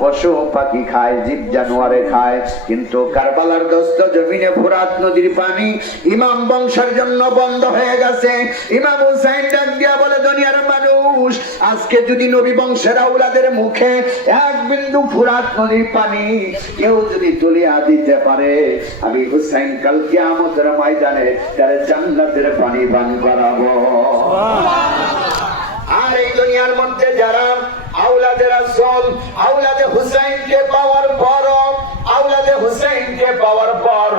পশু পাখি খায়, জীব জানোয়ারে খায়, কিন্তু কারবালার দস্ত জমিনে ফোরাত নদীর পানি ইমাম বংশের জন্য বন্ধ হয়ে গেছে। ইমাম হুসাইন ডাক দিয়া বলে, দুনিয়ার মানুষ, আজকে যদি নবী বংশের আওলাদের মুখে এক বিন্দু ফোরাত নদীর পানি কেউ যদি তুলিয়া দিতে পারে, আমি হুসাইন কাল কিয়ামতের ময়দানে তার জান্নাতের পানি পান করাবো। আর এই দুনিয়ার মধ্যে যারা আওলাদে রাসূল, আওলাদে হুসাইনকে পাওয়ার পর, আওলাদে হুসাইনকে পাওয়ার পর,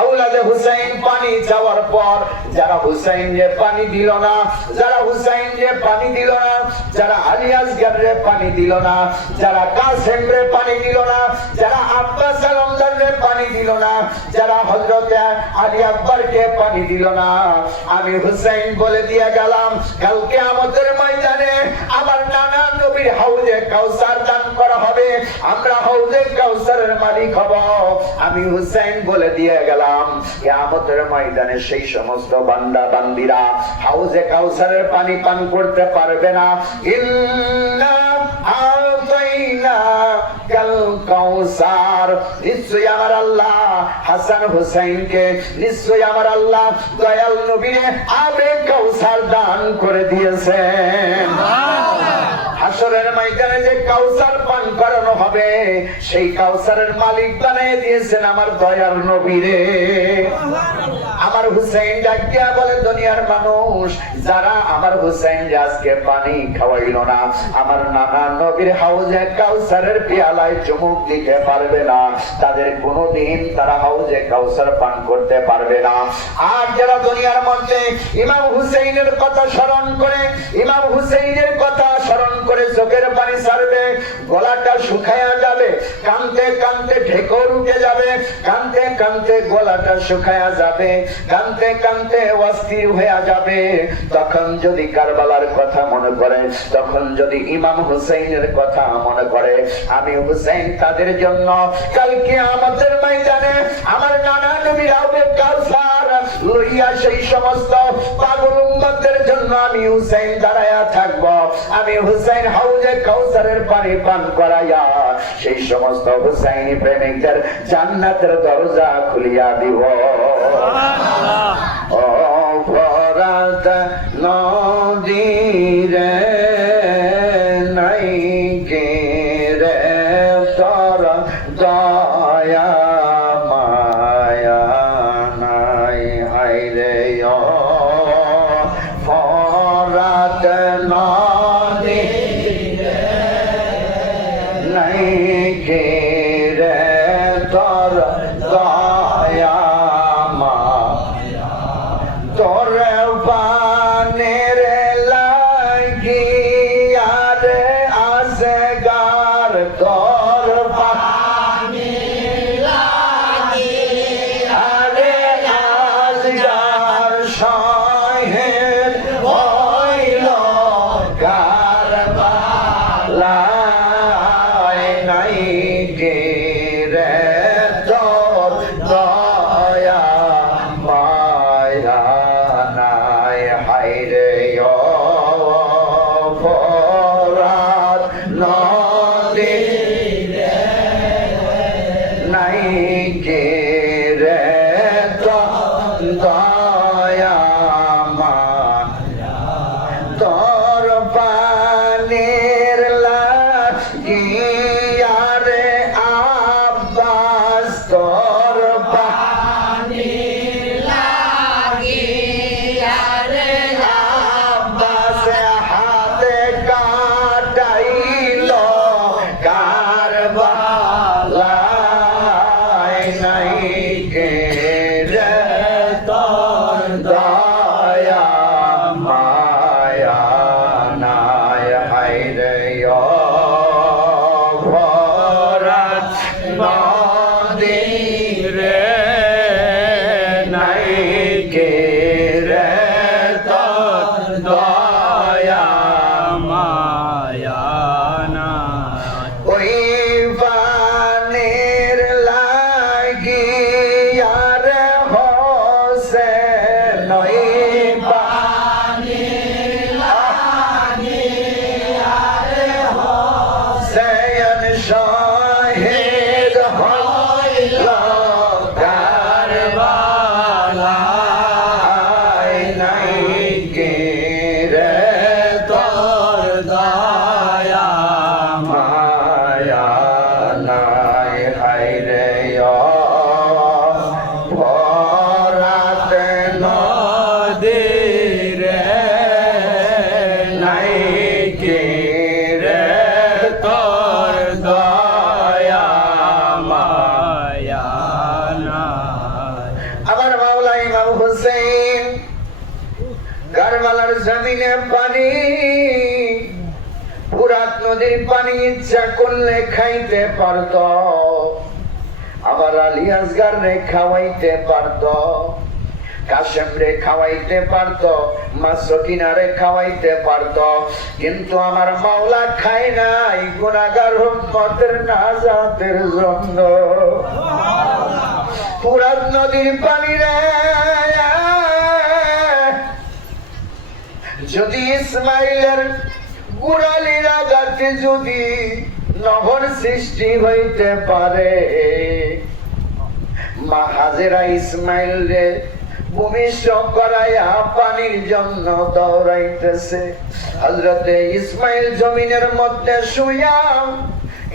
আওলাদে হুসাইন পানি চাওয়ার পর, যারা হুসাইনকে পানি দিল না, যারা হুসাইনকে পানি দিল না, যারা আলী আসগরে পানি দিল না, যারা কাসেমরে পানি দিল না, যারা আব্বাস আলমদাররে পানি দিল না, যারা হযরত আলী আকবরকে পানি দিল না, আমি হুসাইন বলে দিয়ে গেলাম, কাল কিয়ামতের ময়দানে আমার নানা নবীর হাউজে কাউসার দান করা হবে, আমরা হাউজে কাউসারের মালিক হব। আমি হুসাইন বলে দিয়ে গেলাম, কিয়ামতের ময়দানে সেই সমস্ত বান্দা বান্দিরা হাউজে কাউসারের পানি পান করতে পারবে না। ইন্না আতাইনা কাল কাউসার, নিশ্চয়ই আমার আল্লাহ হাসান হুসাইনকে, নিশ্চয়ই আমার আল্লাহ দয়াল নবীরে আবে কাউসার দান করে দিয়েছেন। হাসরের ময়দানে যে কাউসার পান করানো হবে, সেই কাউসারের মালিক বানিয়ে দিয়েছেন আমার দয়ার নবীরে। আমার হুসাইন ডাকিয়া বলে, দুনিয়ার মানুষ, যারা আমার হুসাইন আজকে পানি খাওয়াইল না, আমার নানা নবীর হাউজে কাউসারের পেয়ালায় চুমুক দিতে পারবে না, তাদের কোনোদিন তারা হাউজে কাউসার পান করতে পারবে না। আর যারা দুনিয়ার মধ্যে ইমাম হুসাইনের কথা স্মরণ করে, ইমাম হুসাইনের কথা স্মরণ করে চোখের পানি ছাড়বে, গলাটা শুকায়া যাবে, কানতে কানতে ঢেকুর উঠে যাবে, কানতে কানতে গলাটা শুকায়া যাবে, কানতে কানতে অস্থির হয়ে যাবে, তখন যদি কারবালার কথা মনে করে, তখন যদি ইমাম হুসাইনের কথা মনে করে, আমি হুসাইন তাদের জন্য কাল কিয়ামতের ময়দানে আমার নানা নবীর আবে কাউসার লইয়া সেই সমস্ত পাগল উম্মতের জন্য আমি হুসাইন দাঁড়ায়া থাকব। আমি হুসাইন হাউজে কাউসারের পানি পান করাইয়া সেই সমস্ত হুসাইনি প্রেমিকদের জান্নাতের দরজা খুলিয়া দিব। ও ফরাত নদীরে নাই কে রে তোর দয়া মায়া নাই, হায়রে ও ফরাত নদীরে নাই কে রে তোর দয়া মায়া, তোর পানের লাগিয়া রে আসগার, তোর পানের লাগিয়া রে আসগার, শহীদ হইল কারবালায় নাই কে রে তোর দয়া মায়া নাই, হায়রে ও ফরাত নদীরে নাই কে রে তোর দয়া মায়া, তোর পানের লাগিয়া রে আব্বাস, তোর পানের লাগিয়া রে আব্বাস, হাতে কাটাইল কারবালায় শহীদ হইল কারবালায় নাই কে রে তোর দয়া মায়া নাই হায়রে ভরাত নদীরে নাই কে রে তোর দয়া মায়া নাই। আবার মাওলা ইমাম হুসাইন কারবালার জমিনে পানি, ফুরাত নদীর পানি ইচ্ছা করলে খাইতে পারত, আবার আলী আসগার রে খাওয়াইতে পারত, কাশেম রে খাওয়াইতে পারত, মাসকিনারে খাওয়াইতে পারত, কিন্তু আমার মাওলা খায় নাই গুনাহগার উম্মতের নাজাতের জন্য। ফুরাত নদীর পানি রে যদি ইসমাইলের গুড়ালির আঘাতে যদি নহর সৃষ্টি হইতে পারে, মা হাজেরা ইসমাইল রে ভূমিষ্ঠ করাইয়া পানির জন্য দৌড়াইতেছে। হযরতে ইসমাইল জমিনের মধ্যে শুইয়া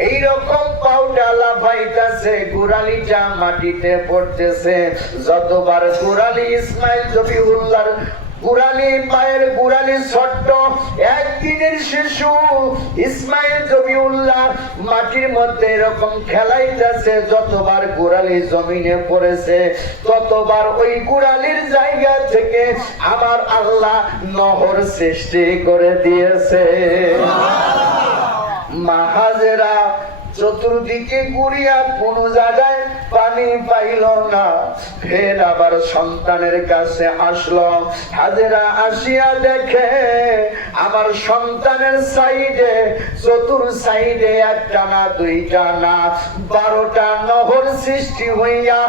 এইরকম পাউডা লাফাইতেছে, গুড়ালিটা মাটিতে পড়তেছে। যতবার গুড়ালি ইসমাইল জবিউল্লাহর গুড়ালি পায়ের গুড়ালি ছোট্ট একদিনের শিশু ইসমাইল জবিউল্লাহ মাটির মধ্যে এরকম খেলাইতেছে, যতবার গুড়ালি জমিনে পড়েছে ততবার ওই গুড়ালির জায়গা থেকে আমার আল্লাহ নহর সৃষ্টি করে দিয়েছে। মা হাজেরা চতুর্দিকে ঘুরিয়া কোন জায়গায় পানি পাইল না, ফের আবার সন্তানের কাছে আসলো। হাজেরা আসিয়া দেখে আমার সন্তানের সাইডে চতুর সাইডে একটা না দুইটা না 12টা নহর সৃষ্টি হইয়া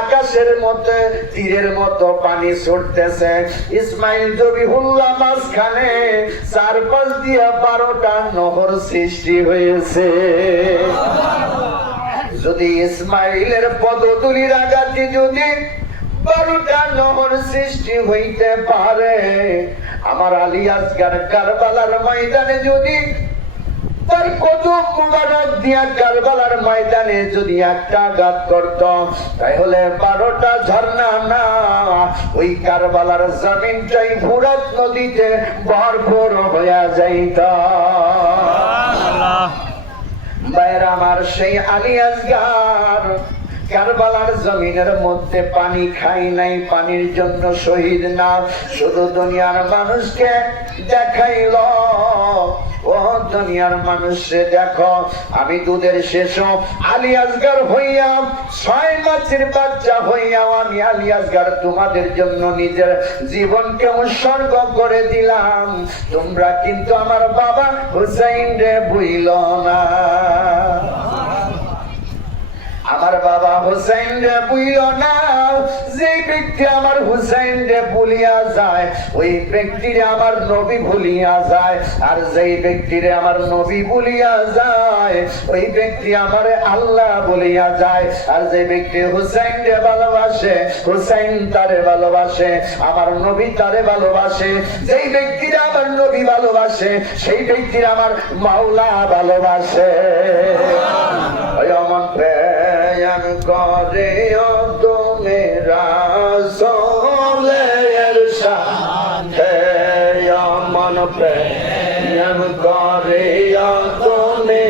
আকাশের মধ্যে তীরের মতো পানি ছুটতেছে। ইসমাইল জবিহুল্লাহ মাঝখানে, চারপাশ দিয়া 12টা নহর সৃষ্টি হয়েছে। যদি ইসমাইলের পদতুলির আঘাতে যদি 12টা নহর সৃষ্টি হইতে পারে, আমার আলী আসগার কারবালার ময়দানে যদি তার কদম মুবারক দিয়া কারবালার ময়দানে যদি একটা আঘাত করত, তাহলে 12টা ঝর্ণা না, ওই কারবালার জমিনটাই ফুরাত নদীতে ভরপুর হইয়া যাইত। ভাইরা আমার, সেই আলী আসগার কারবালার জমিনের মধ্যে পানি খাই নাই, পানির জন্য শহীদ না, শুধু দুনিয়ার মানুষকে দেখাইল, ও দুনিয়ার মানুষে দেখো, আমি দুধের শেষ আলী আসগার হইয়া 6 মাসের বাচ্চা হইয়া আমি আলী আসগার তোমাদের জন্য নিজের জীবনকে উৎসর্গ করে দিলাম। তোমরা কিন্তু আমার বাবা হুসাইন রে ভুইল না, আমার বাবা হুসাইন রে ভুইল না। যে ব্যক্তি আমার হুসাইন রে ভুলিয়া যায়, ওই ব্যক্তিরে আমার নবী ভুলিয়া যায়, আর যেই ব্যক্তিরে আমার নবী ভুলিয়া যায়, ওই ব্যক্তি আমারে আল্লাহ বলিয়া যায়। আর যে ব্যক্তি হুসাইন রে ভালোবাসে, হুসাইন তারে ভালোবাসে, আমার নবী তারে ভালোবাসে। যেই ব্যক্তিরা আমার নবী ভালোবাসে, সেই ব্যক্তিরা আমার মাওলা ভালোবাসে। অমন প্রেম করে তুমি রাসূলের সাথে, অমন প্রেম করে তুমি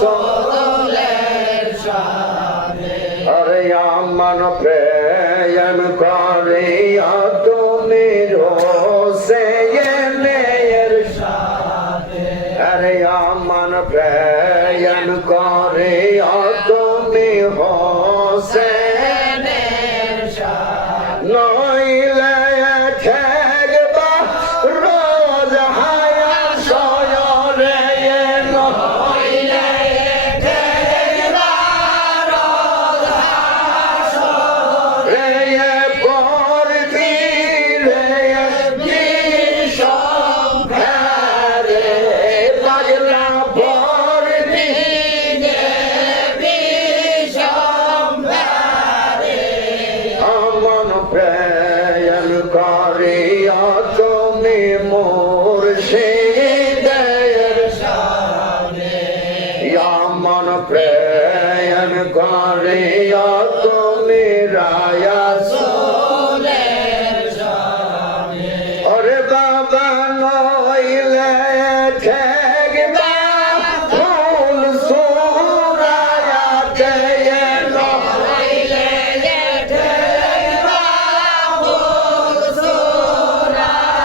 রাসূলের সাথে, আরে অমন প্রেম করে তুমি হোসেনের সাথে, আরে অমন প্রেম করে তুমি হোসেনের সাথে, নইলে ঠেকবা রোজ হায়াশরে, নইলে ঠেকবা রোজ হায়াশরে, পড়বি রে বিষম রে পাগলা, পড়বি মন প্রেম করিয়া তুমি রাসূলের সনে ওরে বাবা নইলে ঠেকবা ফুল সুরায়াতে নইলে ঠেকবা ফুল সুরাতে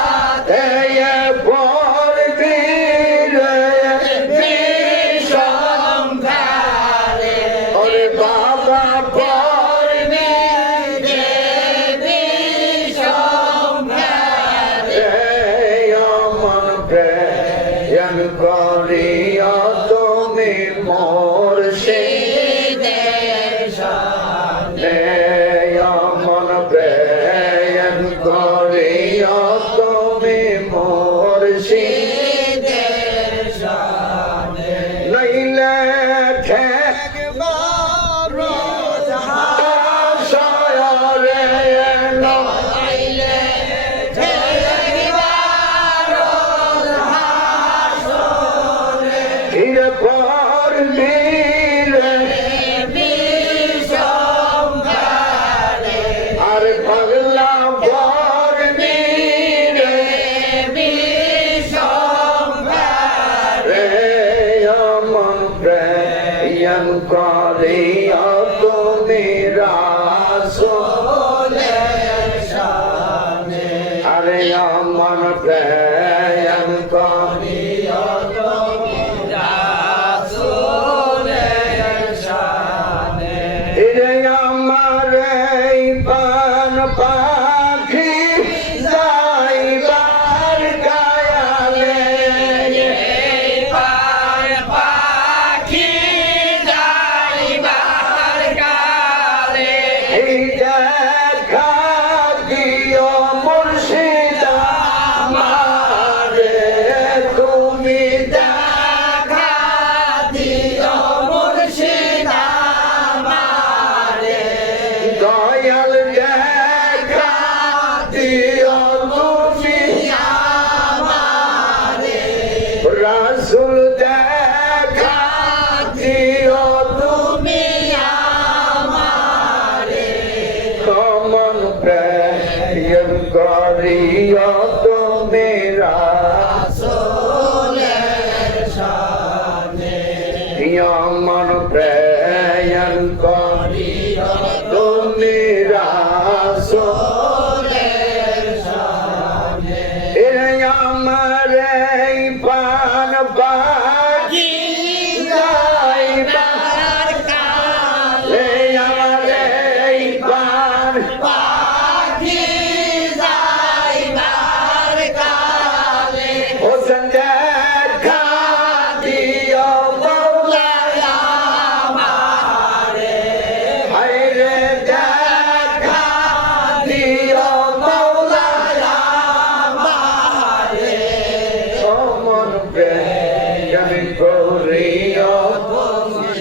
করিয়া তুমি মুর্শিদের সনে মন প্রেম করিয়া তুমি মুর্শিদের সনে নইলে ঠেকবা রোজারে নইলে পর আর পাগলা পর মন প্রেম করিয়া তুমি রাসূলের সনে আরে মন প্রেম করিয়া পাখি যাইবার গায়ালে পাখি যাইবার গালে এই দেখা দিও মুর্শিদ আমারে তুমি দেখা দিও মুর্শিদ আমারে দয়াল রাসূল দেখা দিও তুমি আমারে মন প্রেম করিয়া তুমি রাসূলের সনে মন প্রেম করিয়া তুমি রাসূলের সনে আমারে পান বাকি যাইবার কালে আমারে পান বাকি যাইবার কালে হোসেন দেখা দিও মওলা আমারে হায়রে দেখা দিও মওলা আমারে মন প্রেম করিয়া তুমি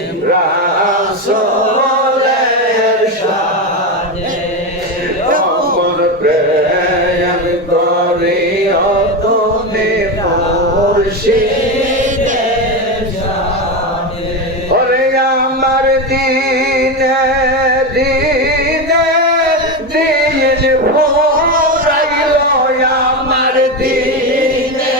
রাসূলের সনে মন প্রেম করিয়া তুমি মুর্শিদের সনে ওরে আমার দিনে দিনে দিন ভরাইল আমার দিনে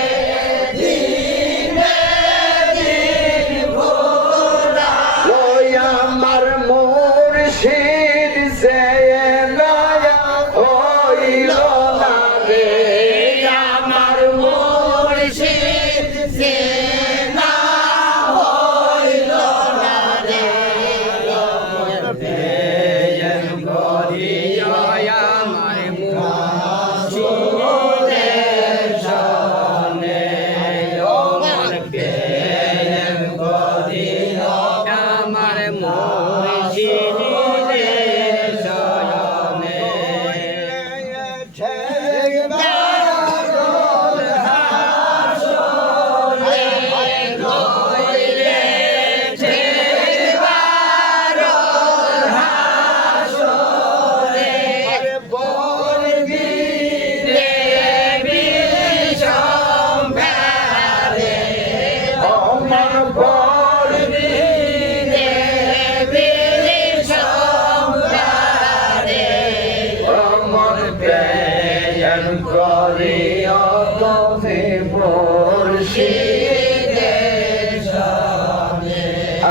আমার মুর্শিদ সে নয়া হইল না রে আমার মুর্শিদ সে না হইল না রে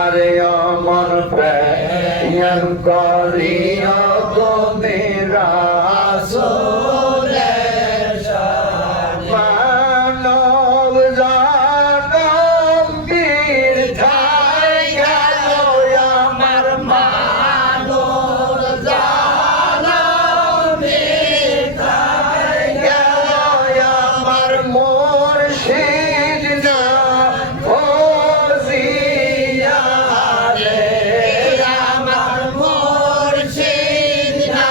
আরে অমর প্রেম করিও তুমি রাসূলের শানে মানব জনম বৃথায় গেল আমার মানব জনম বৃথায় গেল আমার মুর্শিদ না ফজিয়া রে আমার মুর্শিদ না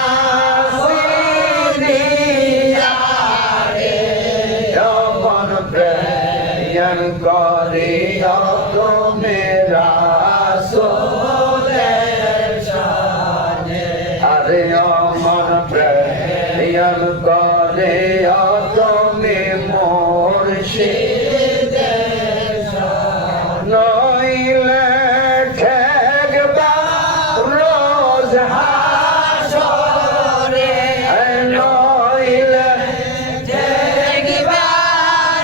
ফজিয়া রে অমর প্রেম করিও তুমি রাসূলের শানে আরে অমর প্রেম করিও তুমি মুর্শিদের শানে নইলে ঠেকবা রোজ হাসরে নইলে ঠেকবা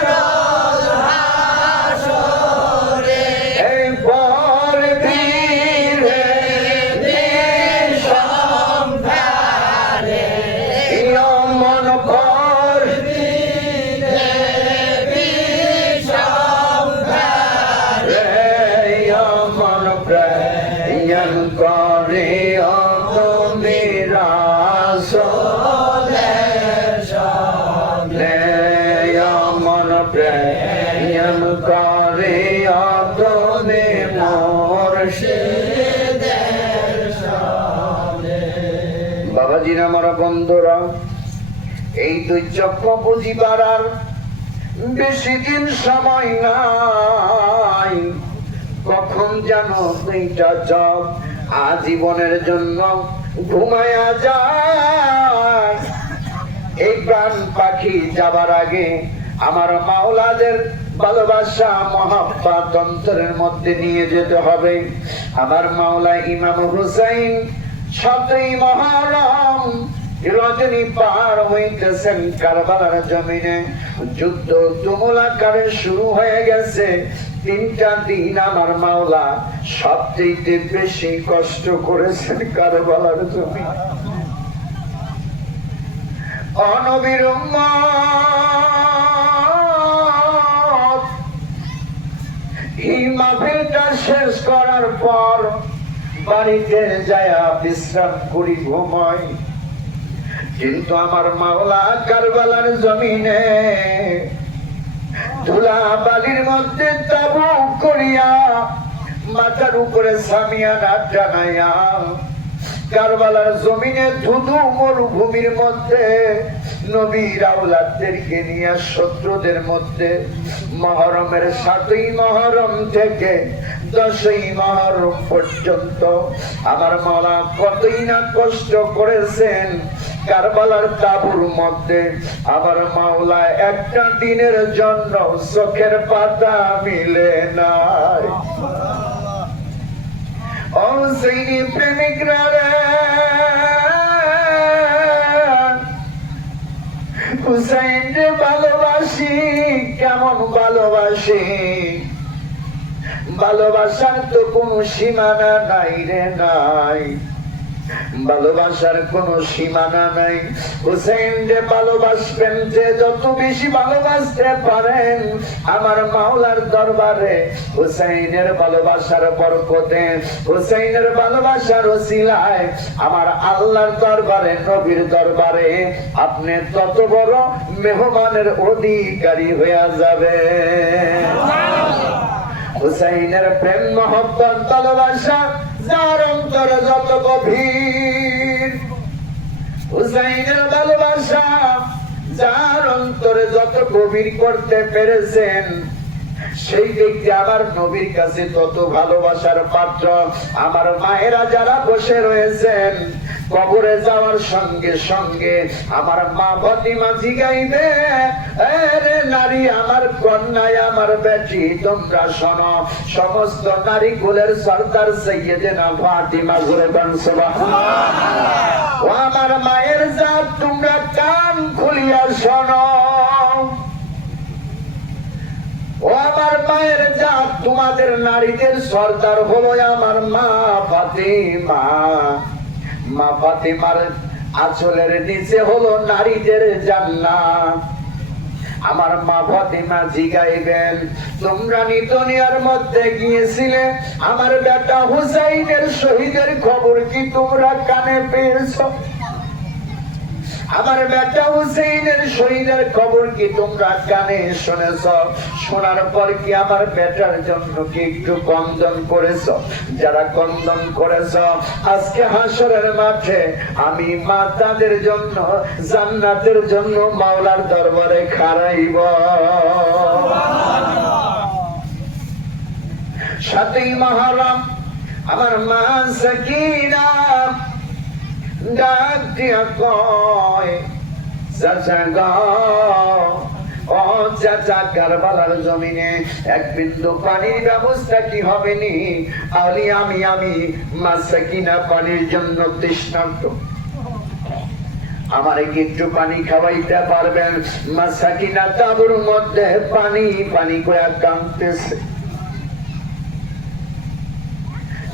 রোজ হাসরে এই পর বীরে নিঃসন্তানে মন পর বীরে নিঃসন্তানে মন প্রেম করিও তুমি রাসূলের শানে মন প্রেম করিও তুমি মুর্শিদের শানে বাবাজিরা আমার বন্ধুরা এই দুই চক্র বুঝিবার আর বেশি দিন সময় নাই কখন যেন দুইটা চোখ আজীবনের জন্য ঘুমায়া যায় এই প্রাণ পাখি যাবার আগে আমার মাওলাদের ভালোবাসা মহব্বত অন্তরের মধ্যে নিয়ে যেতে হবে আমার মাওলা ইমাম হুসাইন 7ই মুহররম রজনী পার হইতেছেন কারবালার জমিনে যুদ্ধ তুমুল আকারে শুরু হয়ে গেছে 3টা দিন আমার মাওলা সবচেয়ে বেশি কষ্ট করেছেন কারবালার জমিনে অনবীর উম্মত এই মাহফিলটা শেষ করার পর বাড়িতে যায়া বিশ্রাম করি ঘুমাই কিন্তু আমার মাওলা কারবালার জমিনে ধুলা বালির মধ্যে তাবু করিয়া মাথার উপরে সামিয়ানা টানাইয়া কারবালার জমিনে ধুধু মরুভূমির মধ্যে নবীর আওলাদদেরকে নিয়ে শত্রুদের মধ্যে মুহররমের 7ই মুহররম থেকে 10ই মুহররম পর্যন্ত আমার মাওলা কতই না কষ্ট করেছেন কারবালার তাবুর মধ্যে আমার মাওলা একটা দিনের জন্য চোখের পাতা মিলে নাই ও সেই প্রেমিকরা হুসাইন রে ভালোবাসি কেমন ভালোবাসি ভালোবাসার তো কোনো সীমানা নাই রে নাই ভালোবাসার কোনো সীমানা নাই হুসাইন রে ভালোবাসবেন যে যত বেশি ভালোবাসতে পারেন আমার মাওলার দরবারে হুসাইনের ভালোবাসার বরকতে হুসাইনের ভালোবাসার ওসিলায় আমার আল্লাহর দরবারে নবীর দরবারে আপনি তত বড় মেহমানের অধিকারী হয়ে যাবে হুসাইনের প্রেম মহব্বত ভালোবাসা যার অন্তরে যত গভীর হুসাইনের ভালোবাসা যার অন্তরে যত গভীর করতে পেরেছেন সেই ব্যক্তি আমার নবীর কাছে তত ভালোবাসার পাত্র আমার মায়েরা যারা বসে রয়েছেন কবরে যাওয়ার সঙ্গে সঙ্গে আমার মা ফাতিমা জিগাইবে আরে নারী আমার কন্যায় আমার বেটি তোমরা শোনো সমস্ত নারী কুলের সরদার সাইয়েদেনা ফাতিমা ঘুরে বলেন সুবহানাল্লাহ ও আমার মায়ের জাত তোমরা কান খুলিয়া শোনো ও আমার মায়ের জাত, তোমাদের নারীদের সর্দার হলো আমার মা ফাতিমা। মা ফাতিমার আঁচলের নিচে হলো নারীদের জান্নাত। আমার মা ফাতিমা জিগাইবেন, তোমরা নি দুনিয়ার মধ্যে গিয়েছিলে, আমার বেটা হুসাইনের শহীদের খবর কি তোমরা কানে পেয়েছো? আমার বেটা হুসাইনের শহীদের খবর কি তোমরা কানে শুনেছ? শোনার পর কি আমার বেটার জন্য কি একটু কন্দন করেছ? যারা কন্দন করেছ, আজকে হাসরের মাঠে আমি মা তাদের জন্য জান্নাতের জন্য মাওলার দরবারে খাড়াইব। 7ই মুহররম আমার মা সাকিনা ডাক দিয়া কয়, চাচা গো, ও চাচা, কারবালার জমিনে এক বিন্দু পানির ব্যবস্থা কি হবে নি? আমি মা সাকিনা পানির জন্য তৃষ্ণার্ত, আমারে কি একটু পানি খাওয়াইতে পারবেন? মা সাকিনা তাঁবুর মধ্যে পানি পানি করে কাঁদতেছে।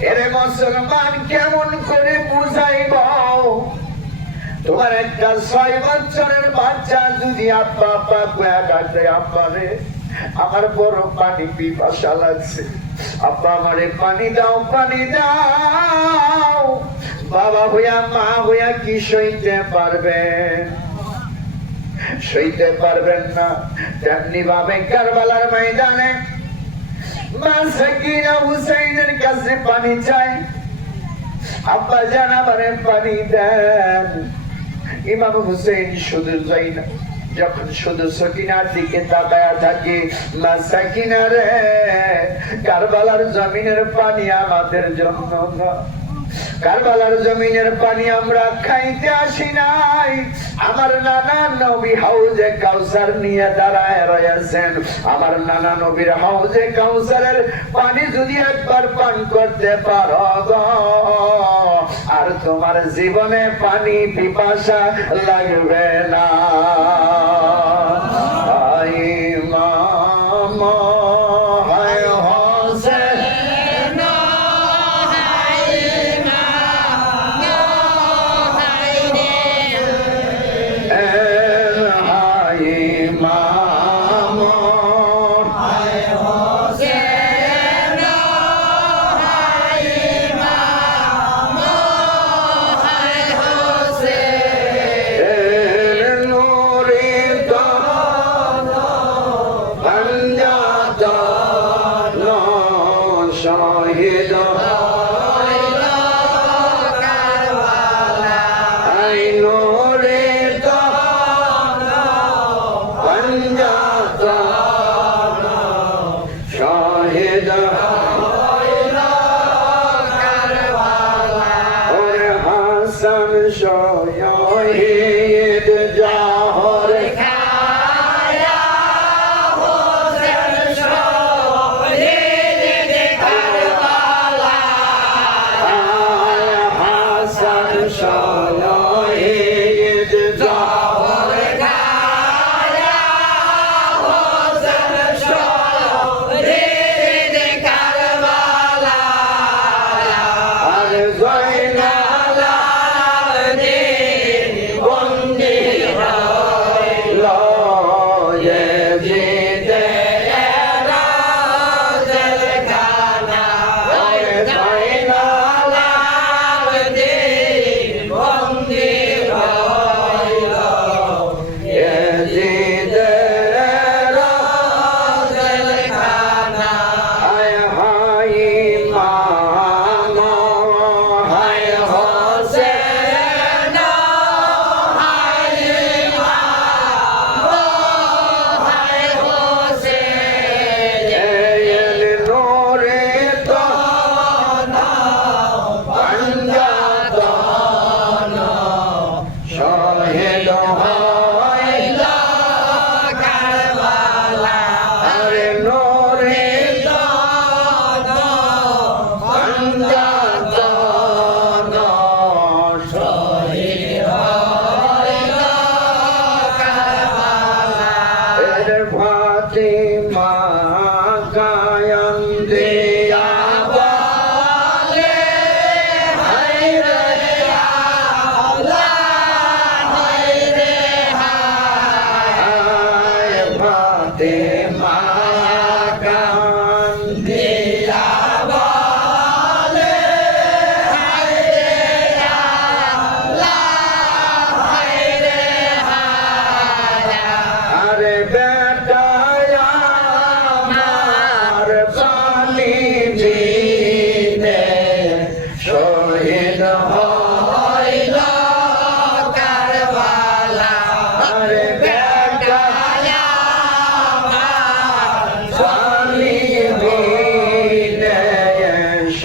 এরে মুসলমান, কেমন করে বুঝাইব? তোমার একটা 6 বছরের বাচ্চা যদি আব্বা আব্বা কয়া ডাকে, আব্বা রে আমার বড় পানি পিপাসা লাগছে, আব্বা আমারে পানি দাও, পানি দাও। বাবা হইয়া মা হইয়া কি সইতে পারবেন? সইতে পারবেন না। তেমনি ভাবে কারবালার ময়দানে মা সাকিনা হুসাইনের কাছে পানি চাই, আব্বা জান আমারে পানি দেন। ইমাম হুসেইন শুধু যাই না, যখন শুধু সাকিনার দিকে তাকায়া থাকে, মা সাকিনা রে, কারবালার জমিনের পানি আমাদের জন্য না, কারবালার জমিনের পানি আমরা খাইতে আসি নাই। আমার নানা নবী হাউজে কাউসার নিয়ে দাঁড়ায় রয়েছেন, আমার নানা নবীর হাউজে কাউসারের পানি যদি একবার পান করতে পারো গো, আর তোমার জীবনে পানি পিপাসা লাগবে না। Zainal Abidin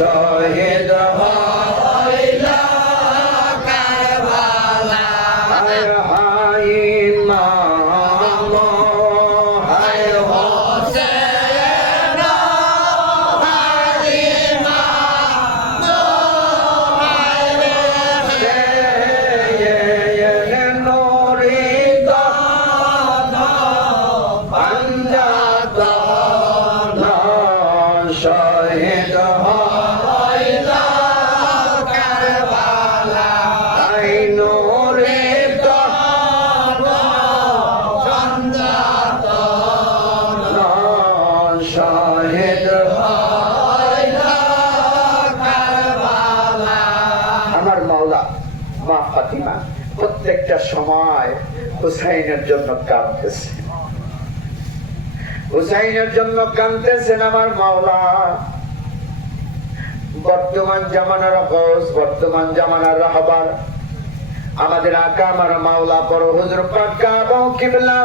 শহীদ হইলা কারবালা হায় ইমাম হায় হোসেন হায় ইমাম হায় হোসেন নুরিদ পাঞ্জাত শহীদ হইলা কারবালা আই নুরিদ পাঞ্জাত শহীদ হইলা কারবালা। আমার মাওলা মা ফাতিমা প্রত্যেকটা সময় হুসাইনের জন্য কাঁদতেছে, হুসাইনের জন্য কাঁদতেছেন আমার মাওলা। বর্তমান জামানার গৌস, বর্তমান জামানার রাহবার আমাদের আকা আমার মাওলা বড় হুজুর পাক কাবা কিবলা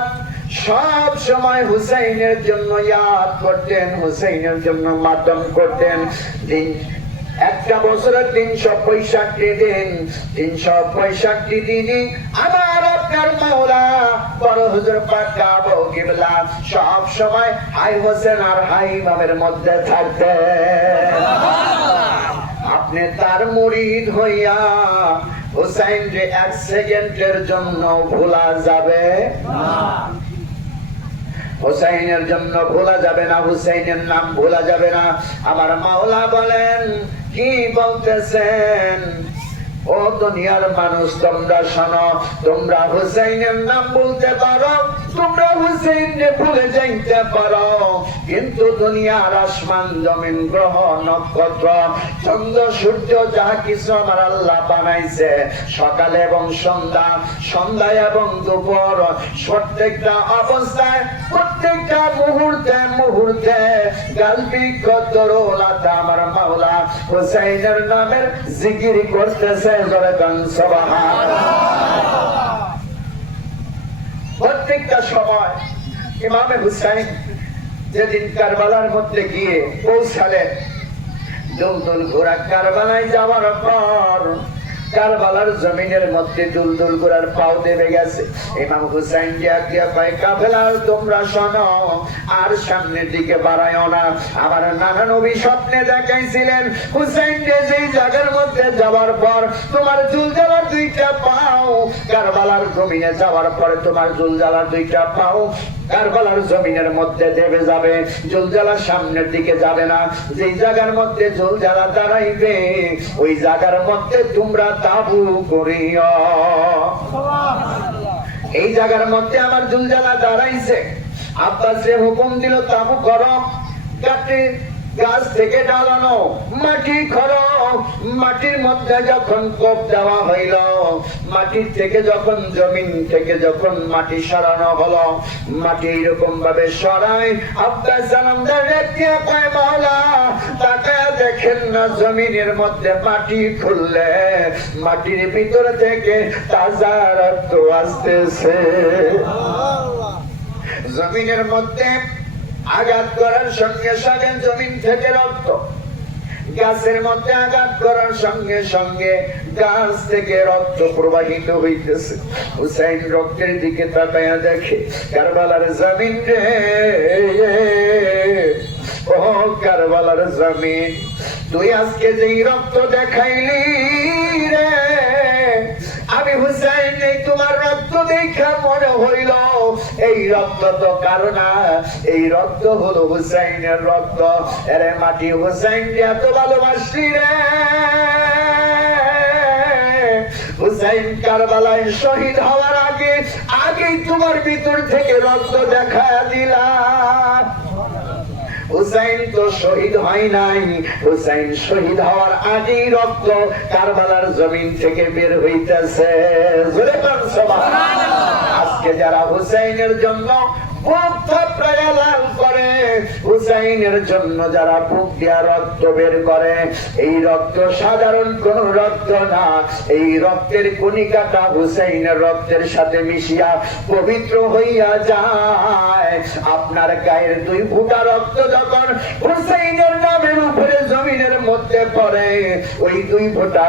সব সময় হুসাইনের জন্য ইয়াদ করতেন, হুসাইনের জন্য মাতম করতেন। একটা বছরে 365 দিন, 365 দিনই আমার আপনার মাওলা বড় হুজুর পাক কাবা কিবলা সব সময় হাই হোসেন আর হাই ইমামের মধ্যে থাকতেন। আপনি তার মুরিদ হইয়া হুসাইন যে 1 সেকেন্ডের জন্য ভোলা যাবে না, হুসাইনের জন্য ভোলা যাবে না, হুসাইনের নাম ভোলা যাবে না। আমার মাওলা বলেন কি বলতেছেন, ও দুনিয়ার মানুষ তোমরা শোনো, তোমরা হুসাইনের নাম বলতে পারো, তোমরা হুসাইনকে ভুলে যাইতে পারো, কিন্তু দুনিয়ার আসমান জমিন গ্রহ নক্ষত্র চন্দ্র সূর্য যা কিছু আমার আল্লাহ বানাইছে সকালে এবং সন্ধ্যা, সন্ধ্যায় এবং দুপুর, প্রত্যেকটা অবস্থায় প্রত্যেকটা মুহূর্তে মুহূর্তে গালবি কতরোলাতে আমার মাওলা হুসাইনের নামের জিকির করতেছে। প্রত্যেকটা সময় ইমামে হুসাইন যেদিন কারবালার মধ্যে গিয়ে পৌঁছালেন, দুলদুল ঘোড়া কারবালায় যাওয়ার পর কারবালার জমিনের মধ্যে দুলদুল ঘোড়ার পাও দেবে গেছে। ইমাম হুসাইন দিয়া কয় কাফেলার তোমরা শোনো, আর সামনের দিকে বাড়ায়ও না। আমার নানা নবী স্বপ্নে দেখাইছিলেন হুসাইন যেই জায়গার মধ্যে যাওয়ার পর তোমার জুলজালার 2টা পাও, কারবালার জমিনে যাওয়ার পরে তোমার জুলজালার 2টা পাও কারবালার জমিনের মধ্যে দেবে যাবে, জুলজালার সামনের দিকে যাবে না। যেই জায়গার মধ্যে জুলজালা দাঁড়াইবে ওই জায়গার মধ্যে তোমরা তাবু করিও। এই জায়গার মধ্যে আমার জুলজালা দাঁড়াইছে, আব্বাসে হুকুম দিল তাবু করো, কাটে গাছ থেকে ডালানো মাটি খড়, মাটির মধ্যে যখন কোপ দেওয়া হইল, মাটির থেকে যখন জমিন থেকে যখন মাটি সরানো হলো, মাটি এরকম ভাবে সরাই আব্বাস জানামদার রেখে কয় মাওলা তাকায়া দেখেন না জমিনের মধ্যে মাটি খুললে মাটির ভিতর থেকে তাজা রক্ত আসতেছে। জমিনের মধ্যে আঘাত করার সঙ্গে সঙ্গে জমিন থেকে রক্ত, গাছের মধ্যে আঘাত করার সঙ্গে সঙ্গে গাছ থেকে রক্ত প্রবাহিত হইতেছে। হুসাইন রক্তের দিকে তাকায়া দেখে কারবালার জমিন রে, ও কারবালার জমিন তুই আজকে যেই রক্ত দেখাইলি রে, আমি হুসাইন এই তোমার রক্ত দেখা মনে হইল এই রক্ত তো কারণ এই রক্ত হলো হুসাইনের রক্ত। এরে মাটি হুসাইন এত ভালোবাসি রে, হুসাইন কারবালায় শহীদ হওয়ার আগেই তোমার ভিতর থেকে রক্ত দেখা দিলাম। হুসাইন তো শহীদ হয় নাই, হুসাইন শহীদ হওয়ার আগেই রক্ত কারবালার জমিন থেকে বের হইতেছে। আজকে যারা হুসাইনের জন্য বুক থাপড়ায়া লাল করে হুসাইনের জন্য যারা বুক দিয়া রক্ত বের করে, এই রক্ত সাধারণ কোন রক্ত না, এই রক্তের কণিকাটা হুসাইনের রক্তের সাথে মিশিয়া পবিত্র হইয়া যায়। আপনার গায়ের 2 ফোঁটা রক্ত যখন হুসাইনের নামের উপরে জমিনের মধ্যে পড়ে, ওই 2 ফোঁটা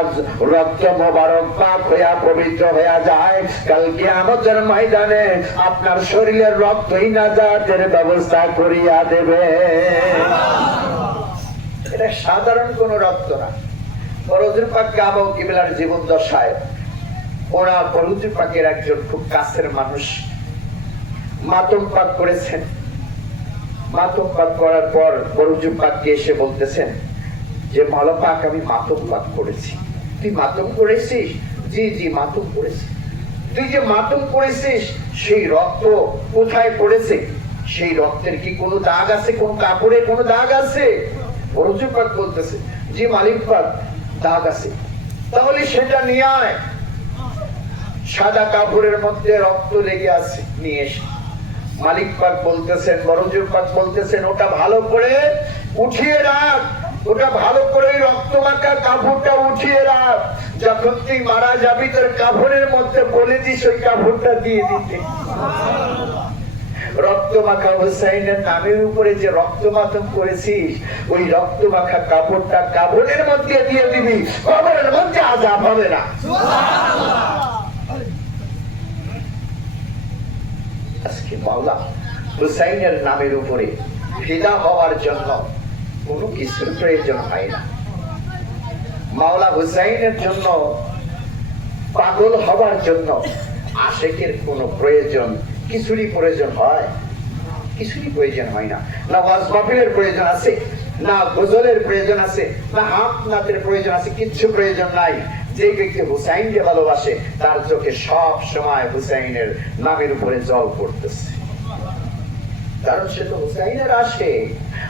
রক্ত মোবারক পাক হইয়া পবিত্র হইয়া যায়। কাল কিয়ামতের ময়দানে আপনার শরীরের রক্তই নাজাতের ব্যবস্থা করিয়া দেবে। এটা সাধারণ কোন রক্ত না। হুজুর পাক আবু কিবলার জীবন দশায় ওরা হুজুর পাকের একজন খুব কাছের মানুষ মাতম পাক করেছেন। মাতম পাক করার পর হুজুর পাককে এসে বলতেছেন যে মাওলা পাক, আমি মাতম পাক করেছি। তুই মাতম করেছিস? জি জি মাতম করেছি। তুই যে মাতম করেছিস সেই রক্ত কোথায় পড়েছে? সেই রক্তের কি কোনো দাগ আছে? কোন কাপড়ে কোনো দাগ আছে? হুজুর পাক বলতেছে, জি মালিক পাক, দাগ আছে। তাহলে সেটা নিয়ে আয়। সাদা কাপড়ের মধ্যে রক্ত লেগে আছে, নিয়ে এসে মালিক পাক বলতেছেন, হুজুর পাক বলতেছেন, ওটা ভালো করে উঠিয়ে রাখ, ওটা ভালো করে রক্ত মাখা কাপড়টা উঠিয়ে রাখ। যখন তুই মারা যাবি তোর কাপড়ের মধ্যে বলে দিস ওই কাপড়টা দিয়ে দিতে। রক্ত মাখা হুসাইনের নামের উপরে যে রক্ত মাতম করেছিস, ওই রক্ত মাখা কাপড়টা কাপড়ের মধ্যে দিয়ে দিবি, কবরের মধ্যে আযাব হবে না। আজকে মাওলা হুসাইনের নামের উপরে ফিদা হওয়ার জন্য কোনো কিছুর প্রয়োজন হয় না। মাওলা হুসাইনের জন্য পাগল হওয়ার জন্য আশেকের কোনো প্রয়োজন কিছুরই প্রয়োজন হয়? কিছুরই প্রয়োজন হয় না। না ওয়াজ মাহফিলের প্রয়োজন আছে, না গজলের প্রয়োজন আছে, না হাত নাতের প্রয়োজন আছে, কিচ্ছু প্রয়োজন নাই। যে ব্যক্তি হুসাইনকে ভালোবাসে তার চোখে সব সময় হুসাইনের নামের উপরে জল পড়তেছে, কারণ সে তো হুসাইনের আশিক,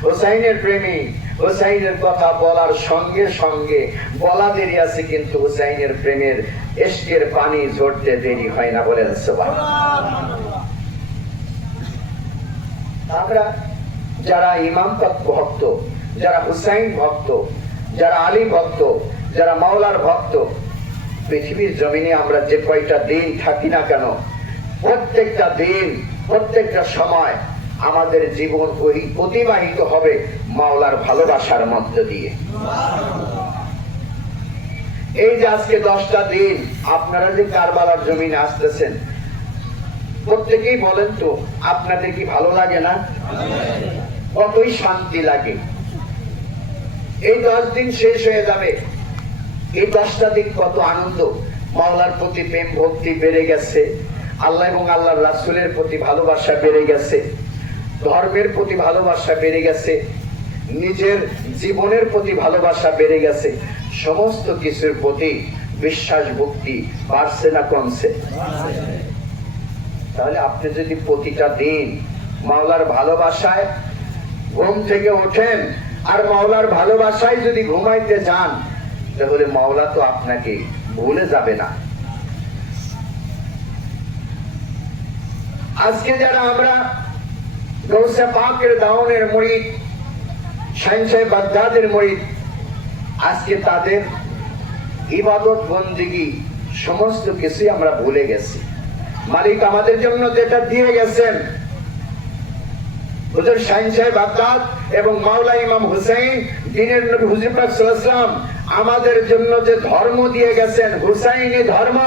হুসাইনের প্রেমী। হুসাইনের কথা বলার সঙ্গে সঙ্গে বলা দেরি আছে, কিন্তু হুসাইনের প্রেমের ইশকের পানি ঝরতে দেরি হয় না। বলেন সুবহানাল্লাহ। আমরা যারা ইমাম পাক ভক্ত, যারা হুসাইন ভক্ত, যারা আলী ভক্ত, যারা মাওলার ভক্ত, পৃথিবীর জমিনে আমরা যে কয়টা দিন থাকি না কেন, প্রত্যেকটা দিন প্রত্যেকটা সময় আমাদের জীবন ওই অতিবাহিত হবে মাওলার ভালোবাসার মধ্য দিয়ে। এই যে আজকে 10টা দিন আপনারা যে কারবালার জমিনে আসতেছেন, প্রত্যেকেই বলেন তো আপনাদের কি ভালো লাগে না? কতই শান্তি লাগে। এই 10 দিন শেষ হয়ে যাবে, এই 10টা দিন কত আনন্দ। মাওলার প্রতি প্রেম ভক্তি বেড়ে গেছে, আল্লাহ এবং আল্লাহর রাসূলের প্রতি ভালোবাসা বেড়ে গেছে, ধর্মের প্রতি ভালোবাসা বেড়ে গেছে, নিজের জীবনের প্রতি ভালোবাসা বেড়ে গেছে, সমস্ত কিছুর প্রতি বিশ্বাস ভক্তি বাড়ছে না কমছে? তাহলে আপনি যদি প্রতিটা দিন মাওলার ভালোবাসায় ঘুম থেকে ওঠেন আর মাওলার ভালোবাসায় যদি ঘুমাইতে যান, তাহলে মাওলা তো আপনাকে ভুলে যাবে না। আজকে যারা আমরা গৌসে পাকের দাওনের মুরিদ, শাহিনশাহ বাগদাদের মুরিদ, আজকে তাদের ইবাদত বন্দেগী সমস্ত কিছুই আমরা ভুলে গেছি। মালিক আমাদের জন্য যেটা দিয়ে গেছেন, হুজুর শাহিনশাহ বাগদাদ এবং মাওলা ইমাম হুসাইন, দ্বীনের নবী হুজুর পাক সাল্লাল্লাহু আলাইহি ওয়াসাল্লাম আমাদের জন্য যে ধর্ম দিয়ে গেছেন, হুসাইনি ধর্ম,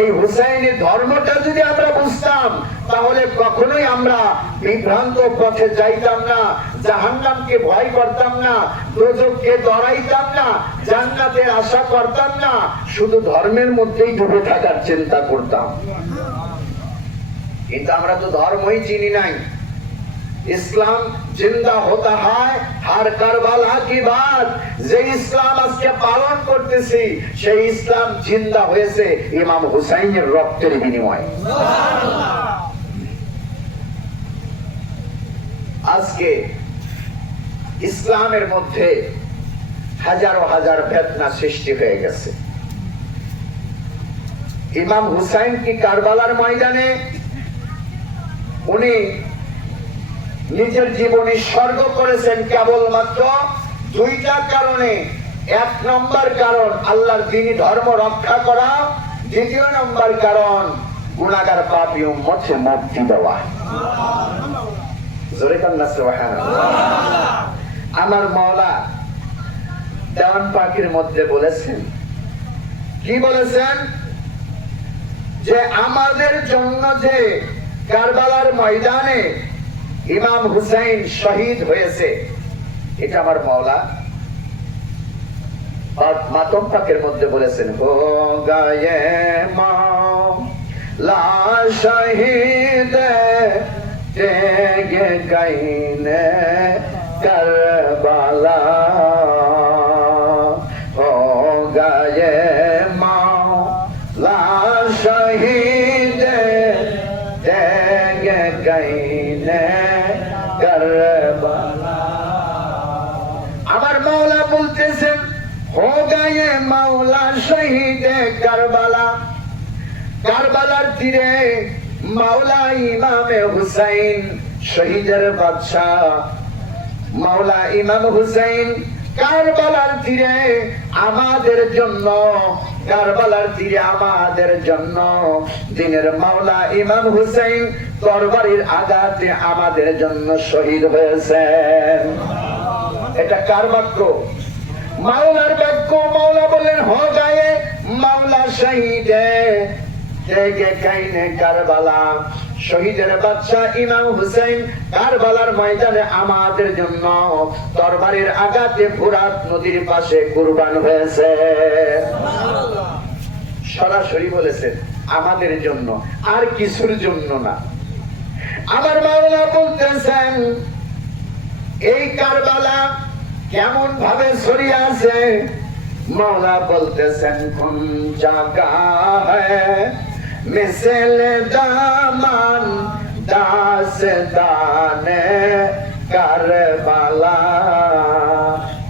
এই হুসাইনি ধর্মটা যদি আমরা বুঝতাম, তাহলে কখনোই আমরা বিভ্রান্ত পথে যাইতাম না, জাহান্নামকে ভয় করতাম না, দোজখকে ডরাইতাম না, জান্নাতের আশা করতাম না, শুধু ধর্মের মধ্যেই ডুবে থাকার চিন্তা করতাম। কিন্তু আমরা তো ধর্মই চিনি নাই। ইসলাম জিন্দা হতা হয় হর কারবালা কি বাত। যে ইসলাম আজকে পালন করতেছি, সেই ইসলাম জিন্দা হয়েছে ইমাম হুসাইনের রক্তের বিনিময়ে। আজকে ইসলামের মধ্যে হাজারো হাজার ফিতনা সৃষ্টি হয়ে গেছে। ইমাম হুসাইন কি কারবালার ময়দানে উনি নিজের জীবন উৎসর্গ করেছেন কেবলমাত্র দুইটা কারণে। এক নম্বর কারণ আল্লাহর দ্বীনি ধর্ম রক্ষা করা, দ্বিতীয় নম্বর কারণ গুনাহগার পাপী উম্মতকে মুক্তি দেওয়া। জোরে কান্না সুবহানাল্লাহ। আমার মাওলা দেওয়ান পাখির মধ্যে বলেছেন, কি বলেছেন? যে আমাদের জন্য যে কারবালার ময়দানে ইমাম হুসাইন শহীদ হয়েছে, এটা আমার মাওলা মাতম পাকের মধ্যে বলেছেন, হো গায়ে মাওলা শহীদ তেগে গাইনে কারবালা, হো গায়ে মাওলা শহীদ তেগে গাইনে কারবালা। আমার মাওলা বলতেছেন, হো গায়ে মাওলা শহীদে কারবালা। কারবালার তীরে মাওলা ইমামে হুসাইন শহীদের বাদশাহ মাওলা ইমাম হুসাইন কারবালার তীরে আমাদের জন্য, কারবালার তীরে আমাদের জন্য দিনের মাওলা ইমাম হুসাইন তরবারির আঘাতে আমাদের জন্য শহীদ হয়েছেন। এটা কার বাক্য? মাওলার বাক্য। মাওলা বলেন, হো গায়ে মাওলা শহীদে তেগে গাইনে কারবালা। শহীদের বাদশা ইমাম হুসাইন কারবালার ময়দানে আমাদের জন্য তরবারির আঘাতে ফুরাত নদীর পাশে কুরবান হয়েছে। সরাসরি বলেছেন আমাদের জন্য, আর কিছুর জন্য না। আমার মাওলা বলতেছেন, এই কারবালা কেমন ভাবে ছড়িয়ে আছে? মাওলা বলতেছেন, কোন জায়গা হ্যায় মিসল দামান দাস্তানে কারবালা,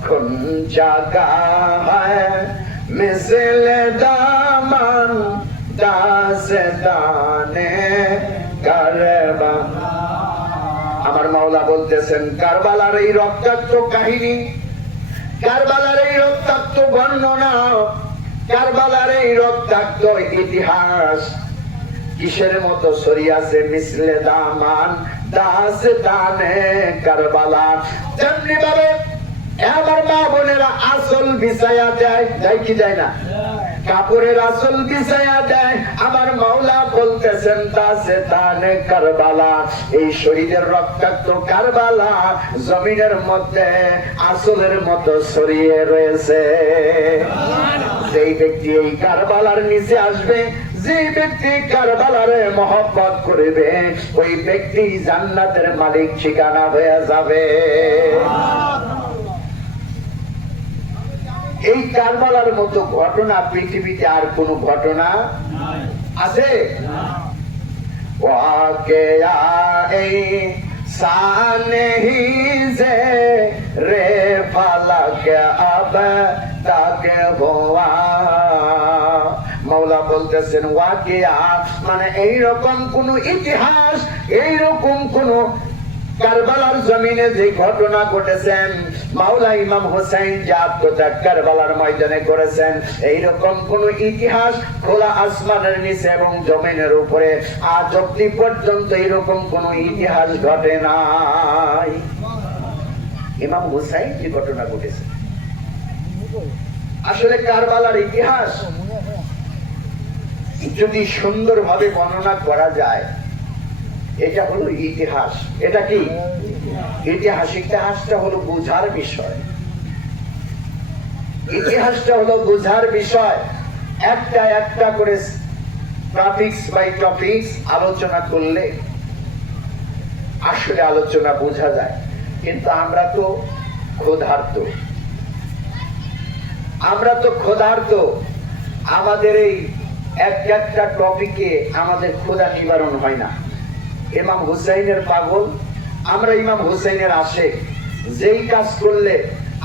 কোন জায়গা হ্যায় মিসল দামান দাস্তানে কারবালা। আমার মাওলা বলতেছেন, কারবালার এই রক্তাক্ত কাহিনী, কারবালার এই রক্তাক্ত বর্ণনা, কারবালার এই রক্তাক্ত ইতিহাস কিসের মতো ছড়িয়েছে? মিসলে দামান দাস্তানে কারবালা। যেমনি ভাবে আমার মা বোনেরা আসল বিছায়া দেয়, দেয় কি দেয় না? কাপড়ের আসল বিছায়া দেয়। আমার মাওলা বলতেছেন, দাস্তানে কারবালা, এই শহীদের রক্তাক্ত কারবালা জমিনের মধ্যে আসলের মতো ছড়িয়ে রয়েছে। যেই ব্যক্তি এই কারবালার নিচে আসবে, যে ব্যক্তি কারবালারে মহব্বত করবে, ওই ব্যক্তি জান্নাতের মালিক ঠিকানা হয়ে যাবে। এই কারবালার মতো ঘটনা পৃথিবীতে আর কোন ঘটনা আছে? ওয়াকিয়া এই সানে হি যে রে ফালাক আব তাকে হুয়া। মাওলা বলতেছেন, ওয়াকিয়া মানে এইরকম কোন ইতিহাস, এইরকম কোন কারবালার জমিনে যে ঘটনা ঘটেছেন, মাওলা ইমাম হুসাইন যে আত্মত্যাগ কারবালার ময়দানে করেছেন, এইরকম কোন ইতিহাস খোলা আসমানের নিচে এবং জমিনের উপরে আজ অব্দি পর্যন্ত এইরকম কোন ইতিহাস ঘটে নাই। ইমাম হুসাইন যে ঘটনা ঘটেছে, আসলে কারবালার ইতিহাস যদি সুন্দরভাবে বর্ণনা করা যায়, এটা হলো ইতিহাস। এটা কি ইতিহাস? ইতিহাসটা হলো বুঝার বিষয়। ইতিহাসটা হলো বুঝার বিষয়। একটা একটা করে টপিকস বাই টপিকস আলোচনা করলে আসলে আলোচনা বোঝা যায়। কিন্তু আমরা তো ক্ষুধার্ত, আমরা তো ক্ষুধার্ত। আমাদের এই একটা টপিকে আমাদের ক্ষুধা নিবারণ হয় না। ইমাম হুসাইনের পাগল, আমরা ইমাম হুসাইনের আশেক। যেই কাজ করলে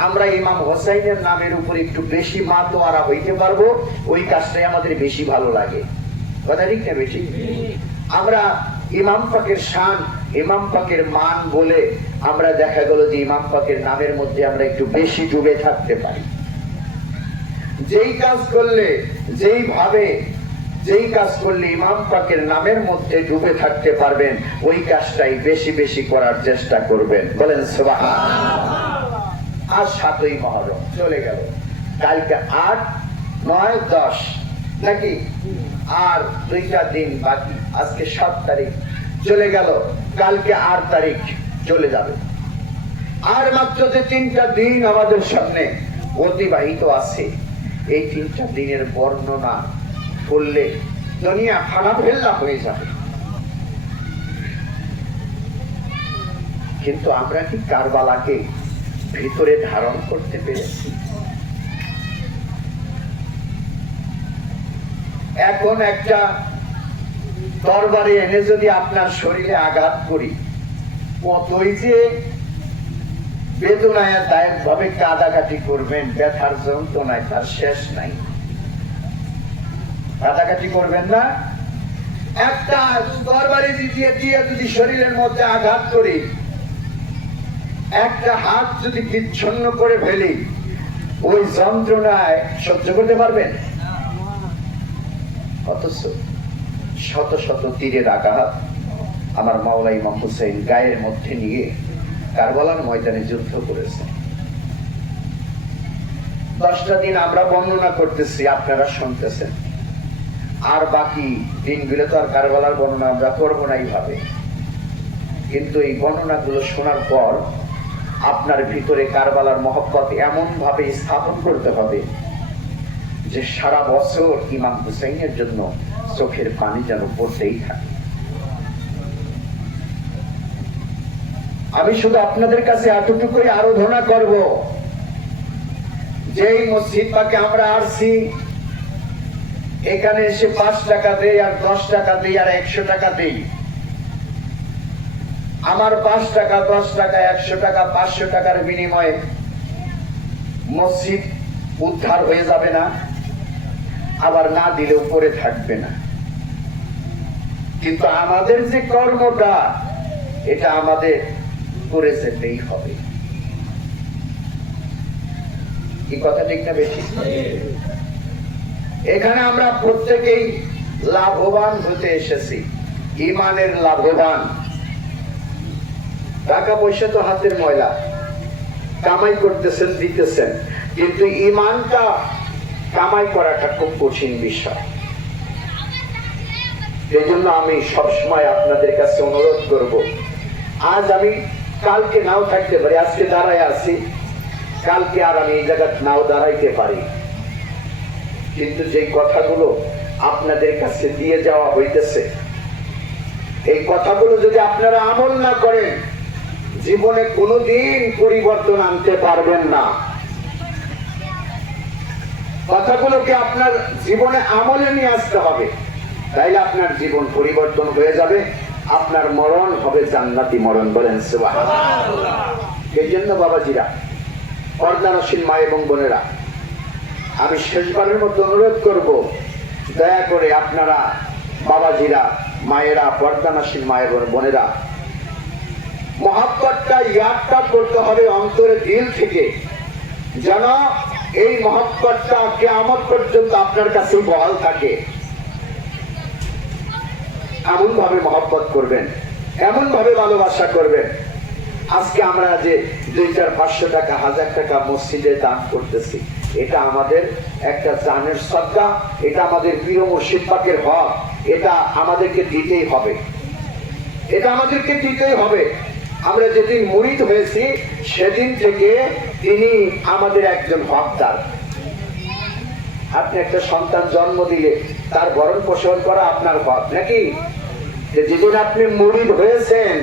আমরা ইমাম হুসাইনের নামের উপর একটু বেশি মাতোয়ারা হইতে পারবো, ওই কাজটাই আমাদের বেশি ভালো লাগে। কথা ঠিক না বেশি? আমরা ইমাম পাকের শান, ইমাম পাকের মান বলে আমরা দেখা গেল যে ইমাম পাকের নামের মধ্যে আমরা একটু বেশি ডুবে থাকতে পারি। যেই কাজ করলে যেই কাজ করলে ইমাম পাকের নামের মধ্যে ডুবে থাকতে পারবেন, ওই কাজটাই বেশি বেশি করার চেষ্টা করবেন। বলেন সুবহানাল্লাহ। আর 7ই মুহররম চলে গেল, কালকে 8, 9, 10 নাকি? আর 2টা দিন বাকি। আজকে 7 তারিখ চলে গেল, কালকে 8 তারিখ চলে যাবে। আর মাত্র যে 3টা দিন আমাদের সামনে অতিবাহিত আছে, এই 3টা দিনের বর্ণনা করলে দুনিয়া ফানাফেল্লা হয়ে যাবে। কিন্তু আমরা কি কারবালাকে ভিতরে ধারণ করতে পেরেছি? এখন একটা তরবারি এনে যদি আপনার শরীরে আঘাত করি, কতই যে বেদনায় দায়ক ভাবে কাদাকাটি করবেন, ব্যথার যন্ত্রণায় তার শেষ নাই। কাদাকাটি করবেন না? একটা তরবারি দিয়ে যদি শরীরের মধ্যে আঘাত করি, একটা হাত যদি বিচ্ছিন্ন করে ফেলি, ওই যন্ত্রণায় সহ্য করতে পারবেন? অথচ শত শত তীরের আঘাত আমার মাওলা ইমাম হুসাইন গায়ের মধ্যে নিয়ে কারবালার ময়দানে যুদ্ধ করেছেন। 10টা দিন আমরা বর্ণনা করতেছি, আপনারা শুনতেছেন। আর বাকি দিনগুলো তো আর কারবালার বর্ণনা আমরা করবো না এইভাবে। কিন্তু এই বর্ণনাগুলো শোনার পর আপনার ভিতরে কারবালার মহব্বত এমন ভাবে স্থাপন করতে হবে যে সারা বছর ইমাম হুসাইনের জন্য চোখের পানি যেন পড়তেই থাকে। আমি শুধু আপনাদের কাছে এতটুকুই আরাধনা করব, যে মসজিদ পাকে আমরা আসছি, এখানে এসে 5 টাকা দেই আর 10 টাকা দেই আর 100 টাকা দেই। আমার 5 টাকা, 10 টাকা, 100 টাকা, 500 টাকার বিনিময়ে মসজিদ উদ্ধার হয়ে যাবে না, আবার না দিলেও পড়ে থাকবে না। কিন্তু আমাদের যে কর্মটা, এটা আমাদের করে যেতেই হবে। কি কথা ঠিক না বেশি? এখানে আমরা প্রত্যেকেই লাভবান হতে এসেছি, ইমানের লাভবান। টাকা পয়সা তো হাতের ময়লা, কামাই করতেছেন, দিতেছেন, কিন্তু ইমানটা কামাই করাটা খুব কঠিন বিষয়। এই জন্য আমি সবসময় আপনাদের কাছে অনুরোধ করব, আজ আমি কালকে নাও থাকতে পারি, আজকে দাঁড়ায় আছি, কালকে আর আমি এই জায়গায় নাও দাঁড়াইতে পারি, কিন্তু যে কথাগুলো আপনাদের কাছে দিয়ে যাওয়া হইতেছে, এই কথাগুলো যদি আপনারা আমল না করেন, জীবনে কোনোদিন পরিবর্তন আনতে পারবেন না। কথাগুলোকে আপনার জীবনে আমলে নিয়ে আসতে হবে, তাইলে আপনার জীবন পরিবর্তন হয়ে যাবে, আপনার মরণ হবে জান্নাতি মরণ। বলেন সুবহানাল্লাহ। এই জন্য বাবাজিরা, পর্দানশীল মা এবং বোনেরা, আমি শেষবারের মতো অনুরোধ করব, দয়া করে আপনারা বাবাজিরা, মায়েরা, পর্দানশীল মা এবং বোনেরা, মহব্বতটা ইয়াদটা করতে হবে অন্তরে, দিল থেকে, যেন এই মহব্বতটা কিয়ামত পর্যন্ত আপনার কাছে বহাল থাকে। এমন ভাবে মহব্বত করবেন, এমন ভাবে ভালোবাসা করবেন। আজকে আমরা যে 2, 4, 500 টাকা, 1000 টাকা মসজিদে দান করতেছি, এটা আমাদের একটা জানের সদকা, এটা আমাদের প্রিয় মুর্শিদ পাকের হক, এটা আমাদেরকে দিতেই হবে, এটা আমাদেরকে দিতেই হবে। আমরা যেদিন মুরিদ হয়েছি, সেদিন থেকে তিনি আমাদের একজন হকদার। আপনি একটা সন্তান জন্ম দিলে তার ভরণ পোষণ করা আপনার হক, নাকি? যেদিন আপনি মুরিদ হয়েছেন,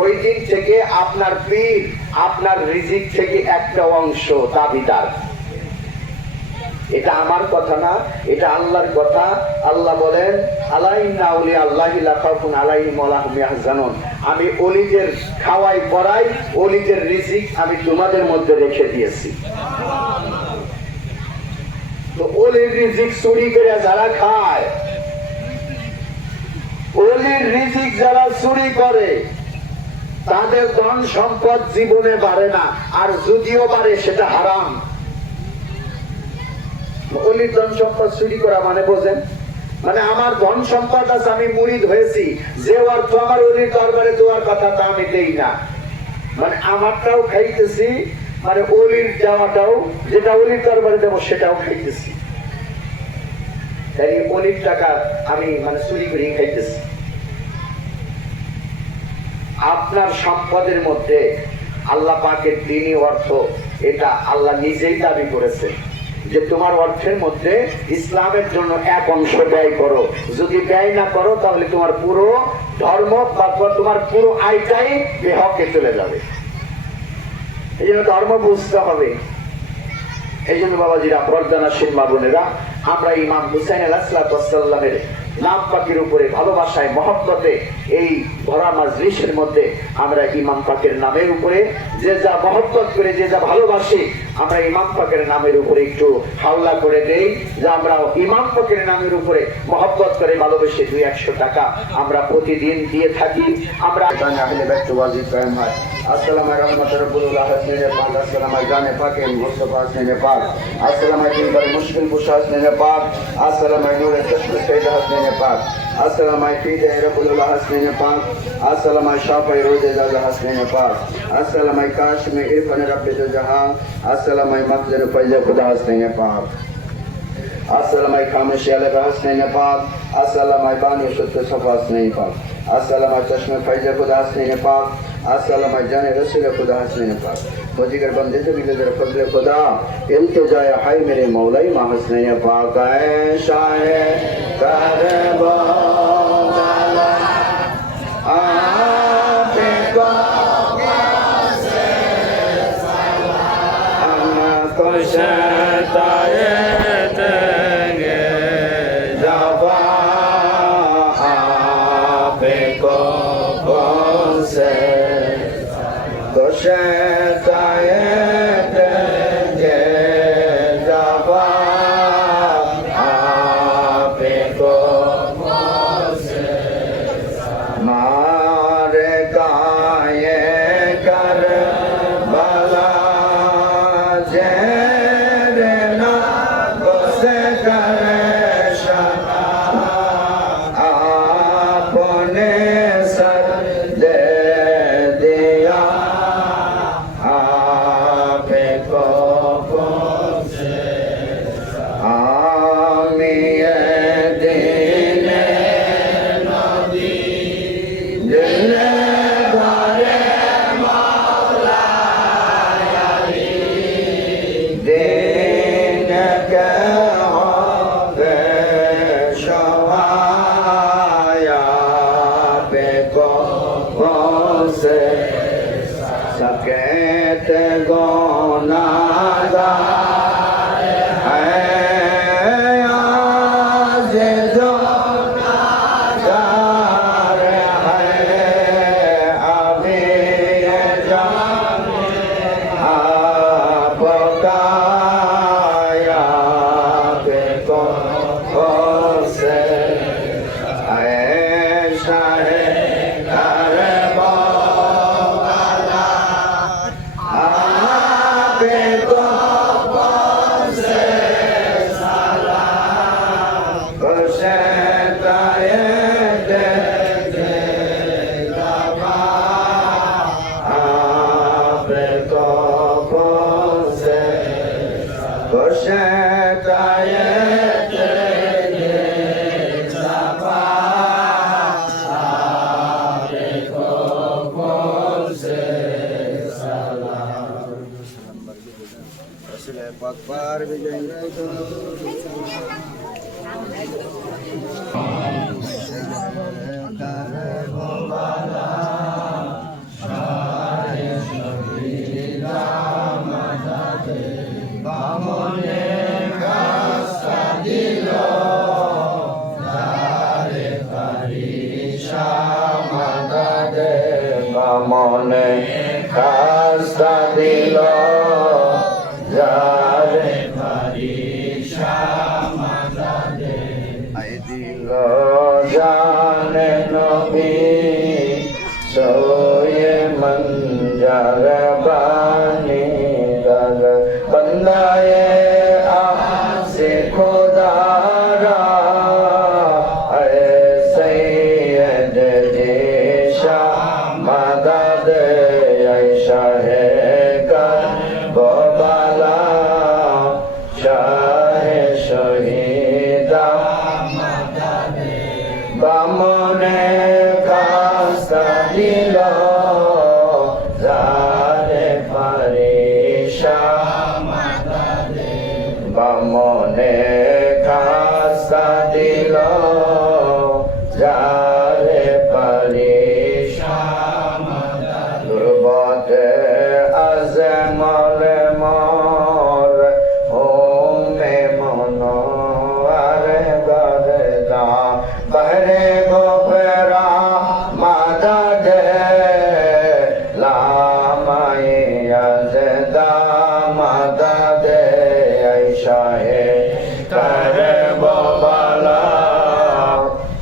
ওই দিন থেকে আপনার পীর আপনার রিজিক থেকে একটা অংশ দাবিদার। এটা আমার কথা না, এটা আল্লাহর কথা। আল্লাহ বলেন, আলাইন্না আউলিয়া আল্লাহি লা খাউফুন আলাইহিম ওয়া লা হুম ইয়াহজানুন। আমি ওলিদের খাওয়াই পড়াই, ওলিদের রিজিক আমি তোমাদের মধ্যে রেখে দিয়েছি। তো ওলির রিজিক চুরি করে যারা খায়, ওলির রিজিক যারা চুরি করে, তাদের ধন সম্পদ জীবনে বাড়ে না, আর যদিও বাড়ে সেটা হারাম। অলির ধন সম্পদ চুরি করা মানে বোঝেন, মানে আমার ধন সম্পদ আছে, আমি মুরিদ হয়েছি, যে অর্থ আমার অলির দরবারে দেওয়ার কথা তা আমি দেই না, মানে আমারটাও খাইতেছি, মানে অলির যাওয়াটাও, যেটা অলির দরবারে দেবো সেটাও খাইতেছি, তাই অলির টাকা আমি মানে চুরি করে খাইতেছি। আপনার সম্পদের মধ্যে আল্লাহ পাকের দ্বীনি অর্থ, এটা আল্লাহ নিজেই দাবি করেছে যে তোমার অর্থের মধ্যে ইসলামের জন্য এক অংশ ব্যয় করো, যদি ব্যয় না করো তাহলে তোমার পুরো ধর্ম বা তোমার পুরো আয়টাই বেহকে চলে যাবে। এই জন্য ধর্ম বুঝতে হবে। এই জন্য বাবাজিরা, পর্দানাশীল মা বোনেরা, আমরা ইমাম হুসাইন আলাইহিসসালামের নাম পাকের উপরে ভালোবাসায় মহব্বতে এই ভরা মাজলিসের মধ্যে আমরা ইমাম পাকের নামের উপরে যে যা মহব্বত করে, যে যা ভালোবাসি, আমরা ইমাম পাকের নামের উপরে একটু হাওলা করে দেই, যে আমরা ইমাম পাকের নামের উপরে মহব্বত করে ভালোবেসে 200 টাকা আমরা প্রতিদিন দিয়ে থাকি। আমরা আহলে বাইত ওয়াজিব কায়েম হয়। আসসালামু আলাইকুম রাব্বুল হাসনে পাক, আসসালামু জানে পাকে মুস্তাফা হাসনে পাক, আসসালামু আলাইকুম বারে মুশকিল কুশা হাসনে পাক, আসসালামু নূরে তশবিহ সাইয়্যিদ হাসনে পাক, আসসালামু আলাইকুম রাব্বুল হাসনে পাক, আসসালামু শাফাই রোজে জাযা হাসনে পাক, আসসালামু কাশিম ইরফান রাব্বিল জাহান, আসসালামু মাকদার ফাইজা খুদা হাসনে পাক, আসসালামু খামিশ আলা হাসনে পাক, আসসালামু বানি সুত্র সফা হাসনে পাক, আসসালামু চশমে ফাইজা খুদা হাসনে পাক, আসসালামু জানে রসুল খুদা হাসনে পাক, वजीगर बंदे से मिले दर फजल खुदा इल्तिजाए हाय मेरे मौलाई मा हसने पाक शाहे करबला आपे को से सलाम को शताए देंगे जवा आपे को से মনে কাস্তা দিল যারে পারিশা মাদাদে আই দিল জানে নবী শহীদা বামনে কাস্তা দিল যারে পারিশা বামনে কাস্তা দিল যারে পারিশা দুর্বতে আজে মলে মর হোমে মন আরে বারে দা বাহরে গোপেরা মাদা দে লামাই আজে দা মাদা দে আইশাহে করে বাবালা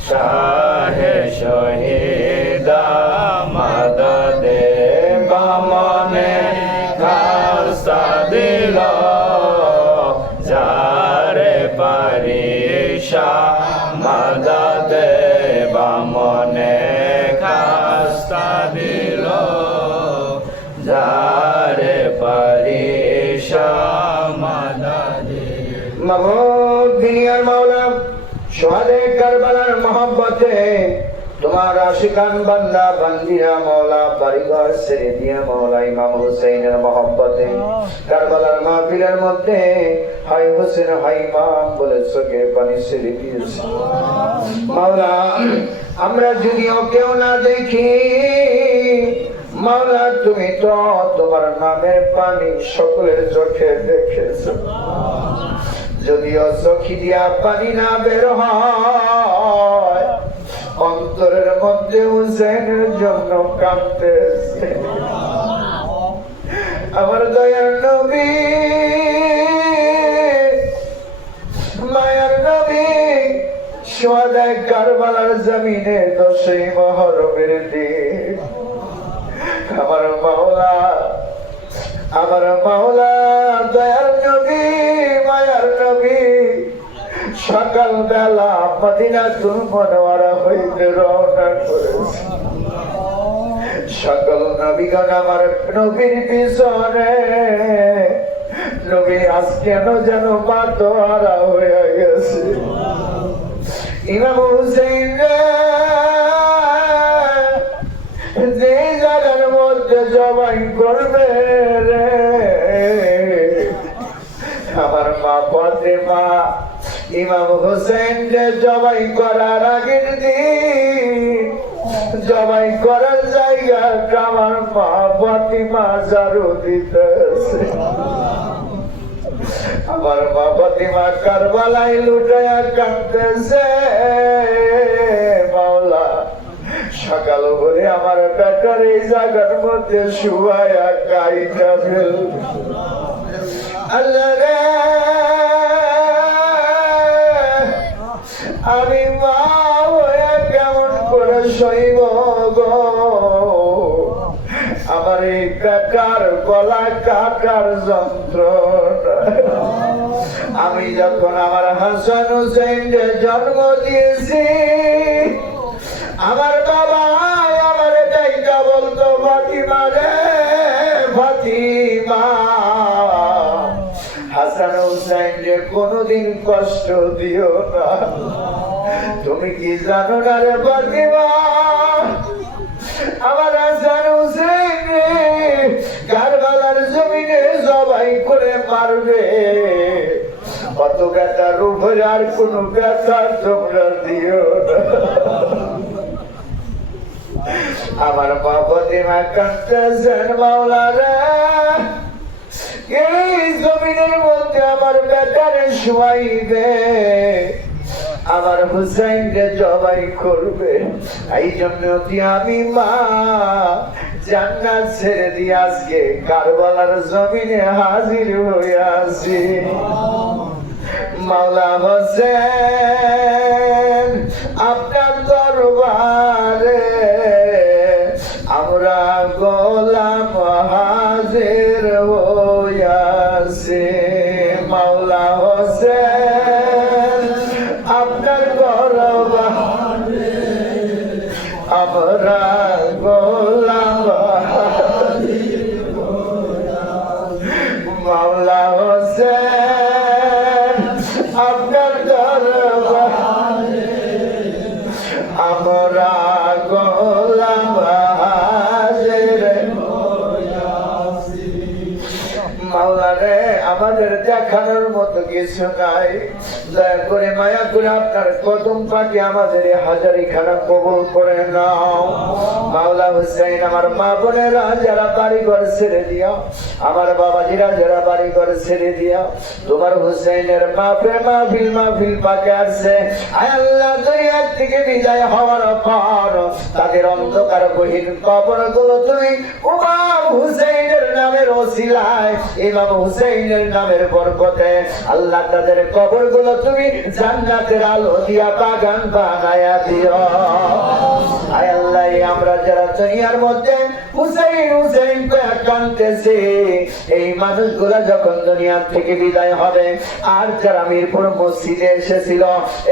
শাহে শহীদা মাদা দে বামনে কাস্তা দিল যারে পারিশা মাদা দে বামনে কাস্তা দিল যারে পারিশা মাদা দে মাবুদ দুনিয়ার মাওলা সোহাদে কারবালার মহব্বতে তোমার আশিকান বান্দা বান্দিরা মওলা বাড়িঘর ছেড়ে দিয়ে মওলা ইমাম হুসাইনের মহব্বতে কারবালার মাহফিলের মধ্যে হাই হোসেন হাই ইমাম বলে চোখের পানি ছেড়ে দিয়েছে মওলা আমরা যদিও কেউ না দেখি মওলা তুমি তো তোমার নামের পানি সকলের চোখে দেখেছো যদিও চোখি দিয়া পানি না বের হয় অন্তরের মধ্যে হুসেনের জন্য কাঁদতেছে আমার দয়ার নবী মায়ার নবী সোহাদায়ে কারবালার জমিনে 10ই মুহররমের দিন আমার মাওলা দয়ার নবী মায়ার নবী সকাল বেলা মদিনাতুল মুনাওয়ারা হইতে রওনা করেছে সকল নবীগণ আমার নবীর পিছনে নবী আজ কেন যেন মাতোয়ারা হয়ে গেছে ইমাম হুসাইন যে জায়গার মধ্যে জবাই করবে রে আমার মা ফাতেমা ইমাম হুসাইন যে জবাই করার আগের দিন জবাই করার জায়গা আমার মা ফাতেমা ঝাড়ু দিতেছে আমার মা ফাতেমা কারবালায় লুটায়া কাঁদতেছে মাওলা সকাল করে আমার বেটার এই জায়গার মধ্যে শুয়ায়া কাইটা ফেল আল্লাহ রে আমি মা হয়ে কেমন করে সইব গো আমার এই বেটার গলা কাটার যন্ত্রণা আমি যখন আমার হাসান হুসাইনকে জন্ম দিয়েছি আমার বাবা আমার ডাইকা বলতো ফাতিমা রে ফাতিমা হাসান হুসাইন যে কোনদিন কষ্ট দিও না তুমি কি জানো না রে ফাতিমা আমার হাসান হুসাইন কারবালার জমিনে জবাই করে মারবে কত ব্যথার উপরে আর কোন ব্যথা তোমরা দিও না আমার মা ফাতিমা কাঁদতেছেন মাওলা রে এই জমিনের মধ্যে আমার বেটারে শুয়াইবে আমার হুসাইনকে জবাই করবে এই জন্য কি আমি মা জান্নাত ছেড়ে দিয়ে আজকে কারবালার জমিনে হাজির হয়ে আছি মাওলা হোসেন আপনার দরবারে আমরা গোলাম হাজির হয়ে আছি মাওলা হোসেন আপনার দরবারে আমরা গোলাম মাওলা হোসেন আপনার দরবারে আমরা গোলাম হাজির মাওলা রে, আমাদের দেখানোর মতো কিছু নাই, দয়া করে মায়া করে আপনার কদম পাকে আমাদের হাজারি খানা কবুল করে নাও। মাওলা হুসাইন, আমার মা বোনেরা যারা বাড়ি ঘর ছেড়ে দিও, আমার বাবাজিরা যারা বাড়ি ঘর ছেড়ে দিও, তোমার হুসাইনের মাহফিল পাকে আসছে, আয় আল্লাহ দুনিয়ার থেকে বিদায় হওয়ার পর তাদের অন্ধকার গহীন কবরগুলো তুমি ইমাম হুসাইনের নামের ওসিলায়, ইমাম হুসাইনের নামের বরকতে আল্লাহ তাদের কবরগুলো তুমি জান্নাতের আলো দিয়া বাগান বানায়া দিও। আয় আল্লাহ, আমরা যারা দুনিয়ার মধ্যে হুসাইন হুসাইন করে কাঁদতেছি, এই মানুষগুলা যখন দুনিয়া থেকে বিদায় হবে, আর যারা মিরপুর মসজিদে এসেছিল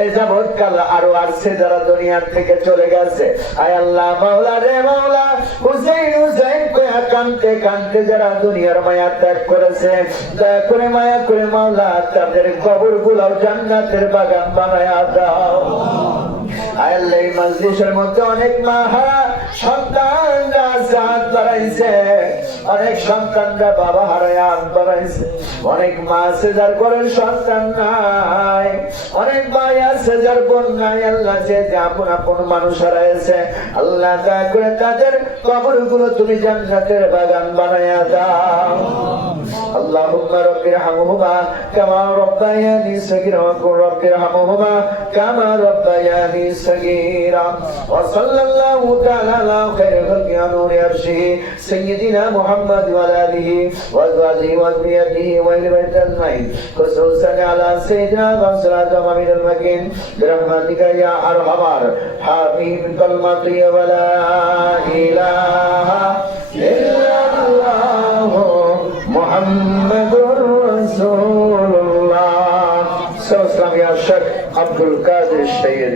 এ যাবৎকাল আরো আসছে যারা দুনিয়ার থেকে চলে গেছে, আয় আল্লাহ মাওলা রে মাওলা, হুসাইন হুসাইন করে কাঁদতে কাঁদতে যারা দুনিয়ার মায়া ত্যাগ করেছে, দয়া করে মায়া করে মাওলা তাদের কবরগুলো জান্নাতের বাগান বানায়া দাও। আয় আল্লাহ, এই মজলিসের মধ্যে অনেক মা সন্তানরা হাত বাড়াইছে, অনেক সন্তানরা বাবা হারায় হাত বাড়াইছে, অনেক মা আছে যার ঘরের সন্তান নাই, অনেক ভাই আছে যার বোন নাই, আল্লাহ যে আপন আপন মানুষ হারাইছে, আল্লাহ দয়া করে তাদের কবরগুলো তুমি জান্নাতের বাগান বানায়া দাও। اللهم رب ارحمهما كما ربياني صغيرا وقل رب ارحمهما كما ربياني صغيرا وصلى الله تعالى على خير خلق نور عرشه سيدنا محمد وعلى اله وازواجه وذريته واهل بيته اجمعين خصوصا على سيدنا وصلاة امين المكين برحمتك يا ارحم الراحمين كلمة ولا اله الا الله মুহাম্মাদুর রাসূলুল্লাহ সাল্লাল্লাহু আলাইহি ওয়া সাল্লাম। ইয়া শেখ আব্দুল কাদের সৈয়দ।